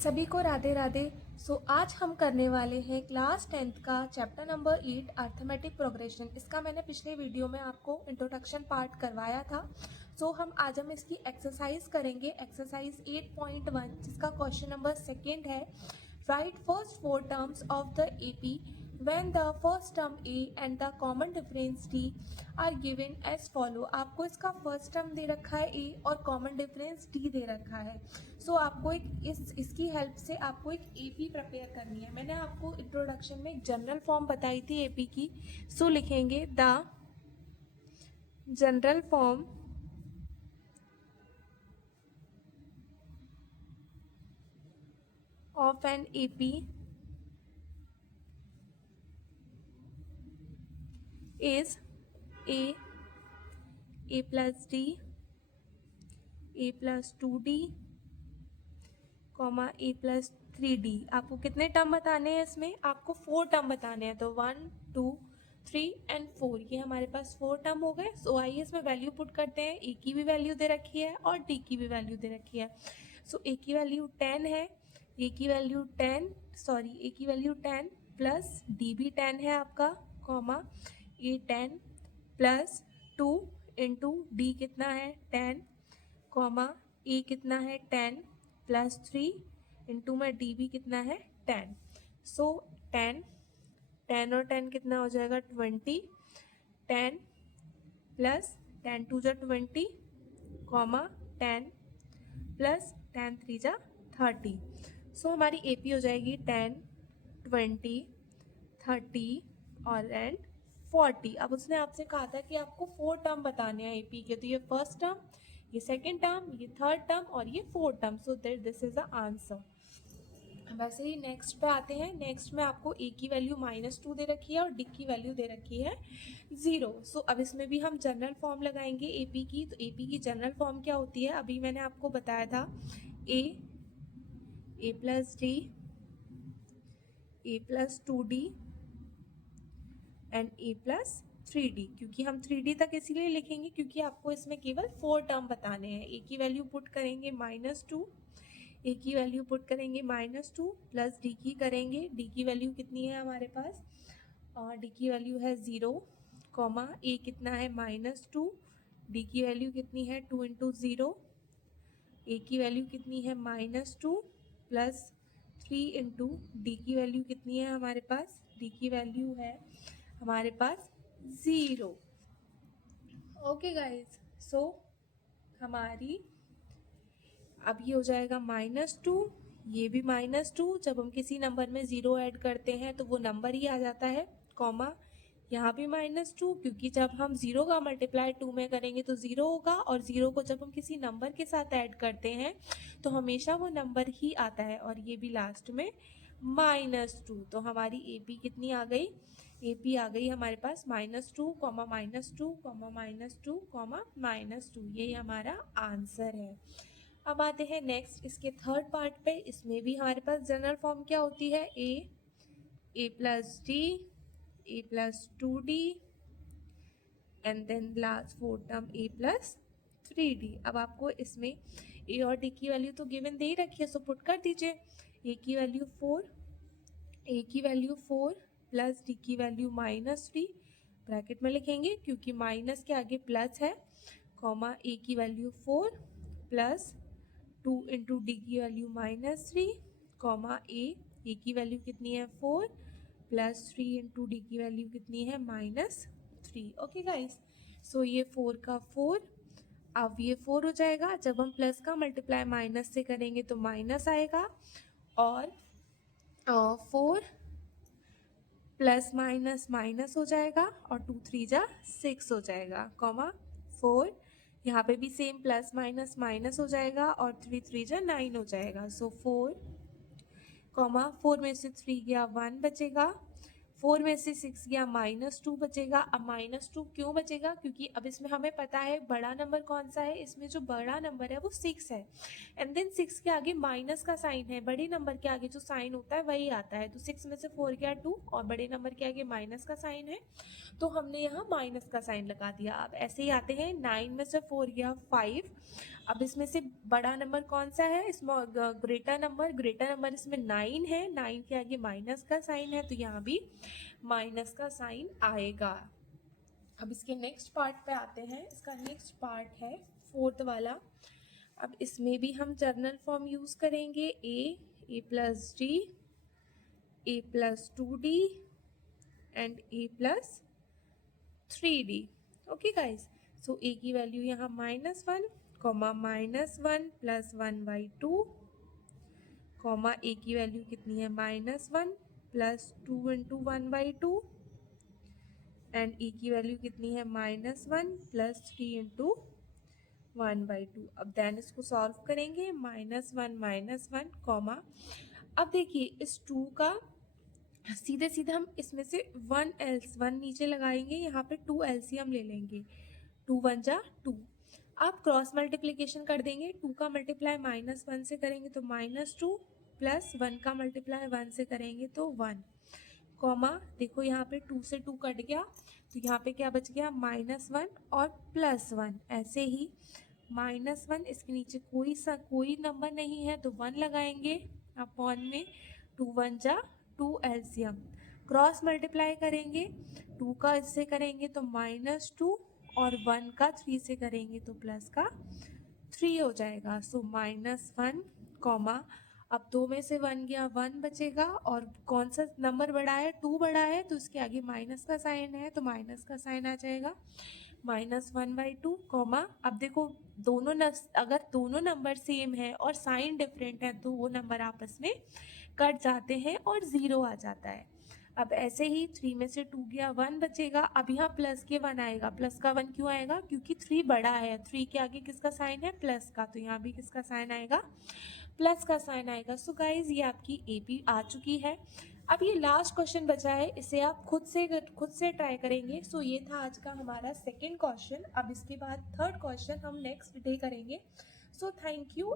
सभी को राधे राधे। आज हम करने वाले हैं क्लास 10th का चैप्टर नंबर 8 अर्थमेटिक प्रोग्रेशन। इसका मैंने पिछले वीडियो में आपको इंट्रोडक्शन पार्ट करवाया था। आज हम इसकी एक्सरसाइज करेंगे, एक्सरसाइज 8.1, जिसका क्वेश्चन नंबर 2 है। Right first 4 terms of the AP when the first term A and the common difference D are given as follow। आपको इसका फर्स्ट टर्म दे रखा है A और कॉमन डिफरेंस D दे रखा है। आपको इसकी हेल्प से आपको एक AP प्रिपेयर करनी है। मैंने आपको इंट्रोडक्शन में एक जनरल फॉर्म बताई थी AP की। लिखेंगे the general form of an AP is A plus D, A plus 2D, A plus 3D। आपको कितने टर्म बताने हैं? इसमें आपको 4 टर्म बताने हैं। तो 1 2 3 एंड 4, ये हमारे पास 4 टर्म हो गए। आइए इसमें वैल्यू पुट करते हैं। ए की भी वैल्यू दे रखी है और डी की भी वैल्यू दे रखी है। ए की वैल्यू 10 है, ए की वैल्यू 10 प्लस डी भी 10 है आपका, कॉमा ए 10 प्लस 2 इंटू डी कितना है 10, कॉमा ए कितना है 10 प्लस 3 इंटू में डी भी कितना है 10। 10 और 10 कितना हो जाएगा 20, 10 प्लस 10 2 जा 20, कॉमा 10 प्लस 10 3 जा 30। हमारी एपी हो जाएगी 10 20 30 और एंड 40। अब उसने आपसे कहा था कि आपको 4 टर्म बताने हैं एपी के। तो ये फर्स्ट टर्म, ये सेकेंड टर्म, ये थर्ड टर्म और ये fourth term. This is the answer. वैसे ही नेक्स्ट पे आते हैं। नेक्स्ट में आपको ए की वैल्यू -2 दे रखी है और डी की वैल्यू दे रखी है 0। अब इसमें भी हम जनरल फॉर्म लगाएंगे एपी की। तो एपी की जनरल फॉर्म क्या होती है? अभी मैंने आपको बताया था A plus D, A plus 2D and A plus 3D। क्योंकि हम 3D तक इसीलिए लिखेंगे क्योंकि आपको इसमें केवल 4 टर्म बताने हैं। ए की वैल्यू पुट करेंगे -2, ए की वैल्यू पुट करेंगे -2 प्लस डी की करेंगे। डी की वैल्यू कितनी है हमारे पास? डी की वैल्यू है 0, कॉमा ए कितना है -2, डी की वैल्यू कितनी है 2 इंटू 0, ए की वैल्यू कितनी है -2 प्लस 3 इंटू डी की वैल्यू कितनी है हमारे पास? डी की वैल्यू है हमारे पास 0। ओके गाइज, हमारी अब ये हो जाएगा -2, ये भी -2। जब हम किसी नंबर में 0 ऐड करते हैं तो वो नंबर ही आ जाता है, कॉमा यहाँ भी -2, क्योंकि जब हम 0 का मल्टीप्लाई 2 में करेंगे तो 0 होगा, और 0 को जब हम किसी नंबर के साथ ऐड करते हैं तो हमेशा वो नंबर ही आता है, और ये भी लास्ट में -2। तो हमारी एपी कितनी आ गई? एपी आ गई हमारे पास -2, -2, -2, ये हमारा आंसर है। अब आते हैं नेक्स्ट इसके थर्ड पार्ट पे। इसमें भी हमारे पास जनरल फॉर्म क्या होती है? A plus D, A plus 2D and then last fourth term A plus 3D। अब आपको इसमें ए और डी की वैल्यू तो गिवन दे ही रखी है, सो पुट कर दीजिए। ए की वैल्यू 4, ए की वैल्यू 4 प्लस डी की वैल्यू -3, ब्रैकेट में लिखेंगे क्योंकि माइनस के आगे प्लस है, कॉमा ए की वैल्यू 4 प्लस 2 इंटू डी की वैल्यू -3, कॉमा ए की वैल्यू कितनी है 4 प्लस 3 इंटू डी की वैल्यू कितनी है -3। ओके गाइस, ये 4 का 4, अब ये 4 हो जाएगा। जब हम प्लस का मल्टीप्लाई माइनस से करेंगे तो माइनस आएगा, और 4 प्लस माइनस माइनस हो जाएगा, और 2 3 जा 6 हो जाएगा, कॉमा 4 यहाँ पे भी सेम प्लस माइनस माइनस हो जाएगा, और 3 3 जा 9 हो जाएगा। 4 कॉमा 4 में से 3 गया 1 बचेगा, 4 में से 6 गया, -2 बचेगा। अब -2 क्यों बचेगा? क्योंकि अब इसमें हमें पता है बड़ा नंबर कौन सा है, इसमें जो बड़ा नंबर है वो 6 है, एंड देन 6 के आगे माइनस का साइन है, बड़े नंबर के आगे जो साइन होता है वही आता है। तो 6 में से 4 गया 2 और बड़े नंबर के आगे माइनस का साइन है, तो हमने यहाँ माइनस का साइन लगा दिया। अब ऐसे ही आते हैं, 9 में से 4 गया 5। अब इसमें से बड़ा नंबर कौन सा है, ग्रेटर नंबर इसमें 9 है, 9 के आगे माइनस का साइन है, तो यहाँ भी माइनस का साइन आएगा। अब इसके नेक्स्ट पार्ट पे आते हैं। इसका नेक्स्ट पार्ट है 4th वाला। अब इसमें भी हम जर्नल फॉर्म यूज करेंगे, A plus D, A plus 2d and A plus 3d। Okay guys, so A की वैल्यू यहाँ -1 कॉमा -1 प्लस 1/2 कॉमा ए की वैल्यू कितनी है -1 प्लस 2 × 1/2 एंड ई की वैल्यू कितनी है -1 प्लस 3 × 1/2। अब देन इसको सॉल्व करेंगे, -1 कॉमा, अब देखिए इस 2 का सीधे सीधे हम इसमें से 1 नीचे लगाएंगे, यहाँ पे 2 LCM ले लेंगे, 2 1 जा 2। आप क्रॉस मल्टीप्लिकेशन कर देंगे, 2 का मल्टीप्लाई -1 से करेंगे तो -2 प्लस 1 का मल्टीप्लाई 1 से करेंगे तो 1 कॉमा, देखो यहाँ पे 2 से 2 कट गया, तो यहाँ पे क्या बच गया -1 और +1। ऐसे ही -1, इसके नीचे कोई नंबर नहीं है तो 1 लगाएंगे अपॉन में 2 1 जा 2 LCM, क्रॉस मल्टीप्लाई करेंगे, 2 का इससे करेंगे तो -2 और 1 का 3 से करेंगे तो प्लस का 3 हो जाएगा। सो -1 कॉमा, अब 2 में से 1 गया, 1 बचेगा, और कौन सा नंबर बड़ा है, 2 बड़ा है, तो इसके आगे माइनस का साइन है तो माइनस का साइन आ जाएगा, -1/2 कॉमा। अब देखो अगर दोनों नंबर सेम है और साइन डिफरेंट है तो वो नंबर आपस में कट जाते हैं और 0 आ जाता है। अब ऐसे ही 3 में से 2 गया, 1 बचेगा। अब यहाँ प्लस के 1 आएगा, प्लस का 1 क्यों आएगा, क्योंकि 3 बड़ा है, 3 के आगे किसका साइन है, प्लस का, तो यहाँ भी किसका साइन आएगा, प्लस का साइन आएगा। सो गाइज ये आपकी AP आ चुकी है। अब ये लास्ट क्वेश्चन बचा है, इसे आप खुद से ट्राई करेंगे। सो ये था आज का हमारा सेकंड क्वेश्चन। अब इसके बाद थर्ड क्वेश्चन हम नेक्स्ट डे करेंगे। So thank you.